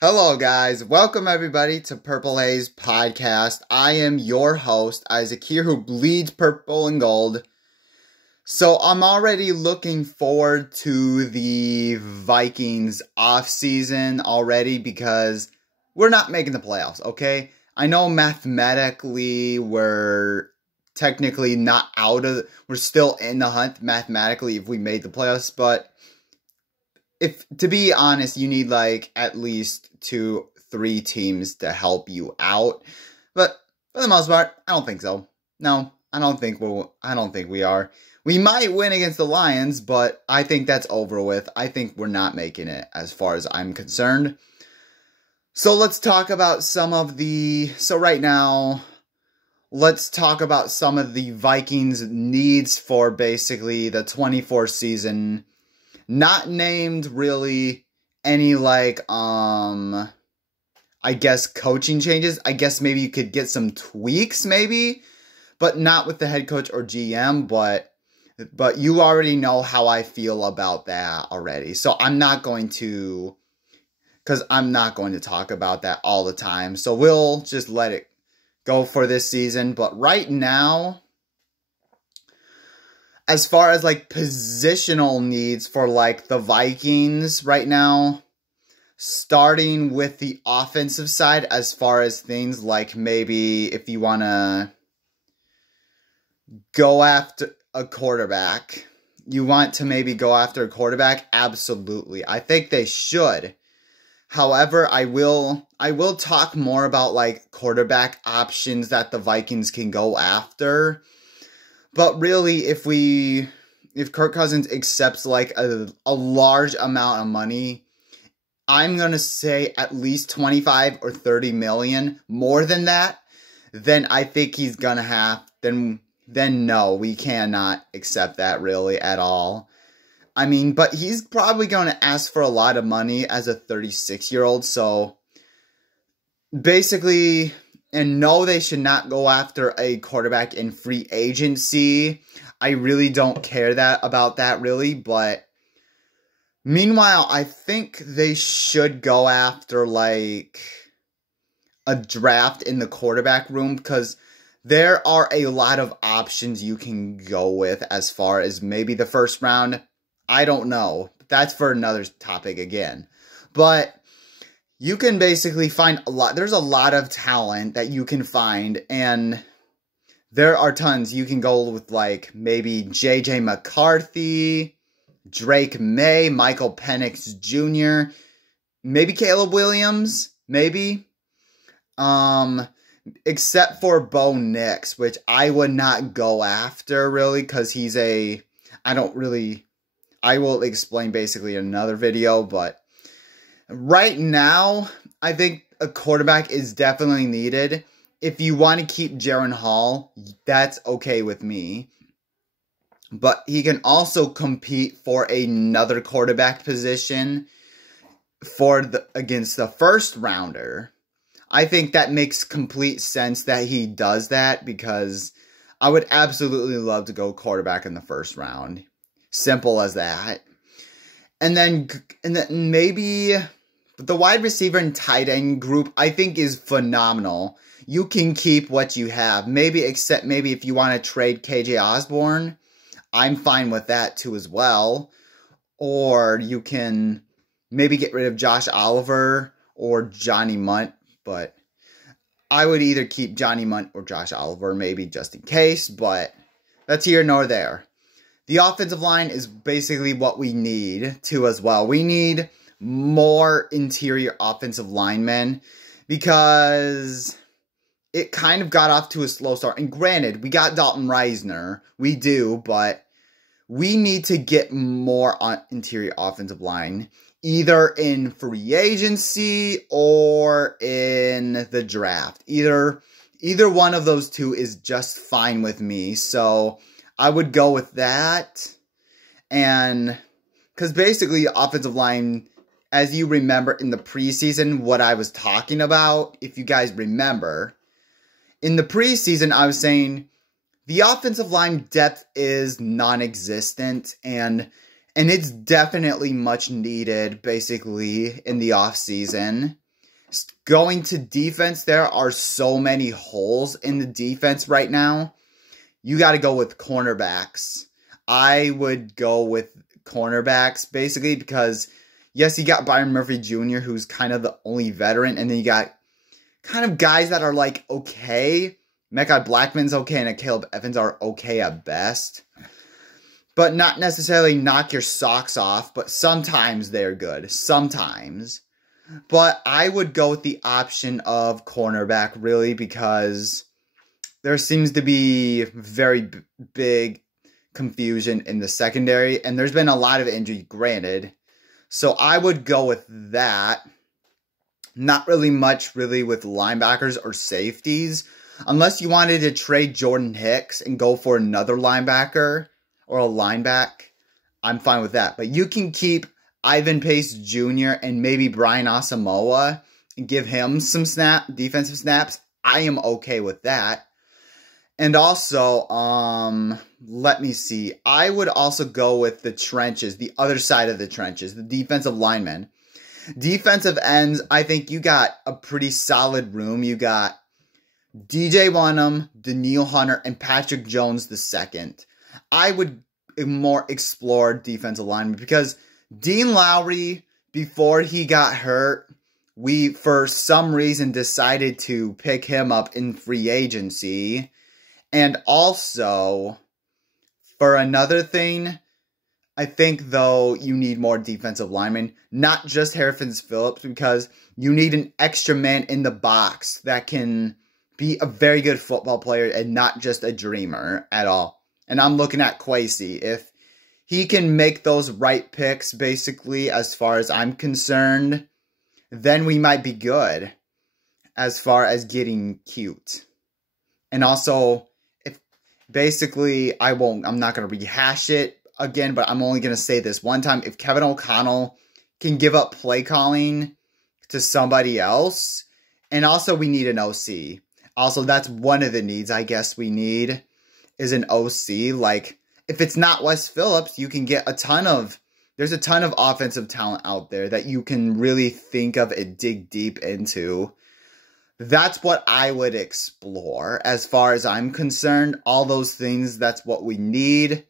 Hello, guys. Welcome, everybody, to Purple Haze Podcast. I am your host, Isaac here, who bleeds purple and gold. So, I'm already looking forward to the Vikings offseason already because we're not making the playoffs, okay? I know mathematically we're technically not we're still in the hunt mathematically if we made the playoffs, but if to be honest, you need like at least 2-3 teams to help you out. But for the most part, I don't think so. No, I don't think we are. We might win against the Lions, but I think that's over with. I think we're not making it as far as I'm concerned. So let's talk about right now, let's talk about some of the Vikings needs for basically the 24 season. Not named really any I guess coaching changes. I guess maybe you could get some tweaks maybe, but not with the head coach or GM, but you already know how I feel about that already. So I'm not going to talk about that all the time. So we'll just let it go for this season, but right now, as far as like positional needs for like the Vikings right now, starting with the offensive side, as far as things like maybe if you want to go after a quarterback, absolutely. I think they should. However, I will talk more about like quarterback options that the Vikings can go after. But really, if Kirk Cousins accepts like a large amount of money, I'm going to say at least 25 or 30 million. More than that, then I think he's going to have, then no, we cannot accept that really at all. I mean, but he's probably going to ask for a lot of money as a 36-year-old. So basically, and no, they should not go after a quarterback in free agency. I really don't care about that really, but meanwhile, I think they should go after like a draft in the quarterback room because there are a lot of options you can go with as far as maybe the first round. I don't know. That's for another topic again. But you can basically find there's a lot of talent that you can find, and there are tons. You can go with like maybe J.J. McCarthy, Drake May, Michael Penix Jr., maybe Caleb Williams, maybe. Except for Bo Nix, which I would not go after really because I will explain basically in another video, but right now, I think a quarterback is definitely needed. If you want to keep Jaren Hall, that's okay with me. But he can also compete for another quarterback position against the first rounder. I think that makes complete sense that he does that because I would absolutely love to go quarterback in the first round. Simple as that. And then maybe the wide receiver and tight end group, I think, is phenomenal. You can keep what you have. Except if you want to trade KJ Osborne, I'm fine with that too as well. Or you can maybe get rid of Josh Oliver or Johnny Munt. But I would either keep Johnny Munt or Josh Oliver, maybe just in case. But that's here nor there. The offensive line is basically what we need too as well. We need more interior offensive linemen because it kind of got off to a slow start. And granted, we got Dalton Reisner. We do, but we need to get more on interior offensive line, either in free agency or in the draft. Either one of those two is just fine with me. So I would go with that. And because basically offensive line, as you remember in the preseason, what I was talking about, if you guys remember, in the preseason, I was saying the offensive line depth is non-existent, and it's definitely much needed, basically, in the offseason. Going to defense, there are so many holes in the defense right now. You got to go with cornerbacks. I would go with cornerbacks, basically, because, yes, you got Byron Murphy Jr., who's kind of the only veteran, and then you got kind of guys that are, like, okay. Mekhi Blackman's okay, and Caleb Evans are okay at best. But not necessarily knock your socks off, but sometimes they're good. Sometimes. But I would go with the option of cornerback, really, because there seems to be very big confusion in the secondary, and there's been a lot of injury, granted. So I would go with that. Not really much, really, with linebackers or safeties. Unless you wanted to trade Jordan Hicks and go for another linebacker or a linebacker, I'm fine with that. But you can keep Ivan Pace Jr. and maybe Brian Asamoah and give him some defensive snaps. I am okay with that. And also, let me see. I would also go with the trenches, the other side of the trenches, the defensive linemen. Defensive ends, I think you got a pretty solid room. You got DJ Wonnum, Daniil Hunter, and Patrick Jones II. I would more explore defensive linemen because Dean Lowry, before he got hurt, we, for some reason, decided to pick him up in free agency. And also, for another thing, I think, though, you need more defensive linemen. Not just Harrison Phillips, because you need an extra man in the box that can be a very good football player and not just a dreamer at all. And I'm looking at Kwesi. If he can make those right picks, basically, as far as I'm concerned, then we might be good as far as getting cute. And also, if basically, I'm not going to rehash it again, but I'm only going to say this one time. If Kevin O'Connell can give up play calling to somebody else, and also we need an OC. Also, that's one of the needs I guess we need is an OC. Like, if it's not Wes Phillips, you can get there's a ton of offensive talent out there that you can really think of and dig deep into. That's what I would explore as far as I'm concerned. All those things, that's what we need.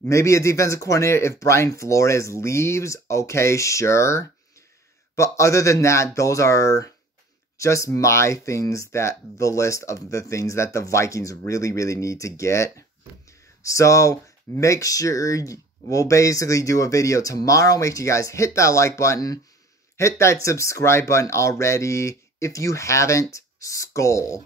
Maybe a defensive coordinator if Brian Flores leaves. Okay, sure. But other than that, those are just my things, the list of the things that the Vikings really, really need to get. So make sure we'll basically do a video tomorrow. Make sure you guys hit that like button. Hit that subscribe button already. If you haven't, Skull.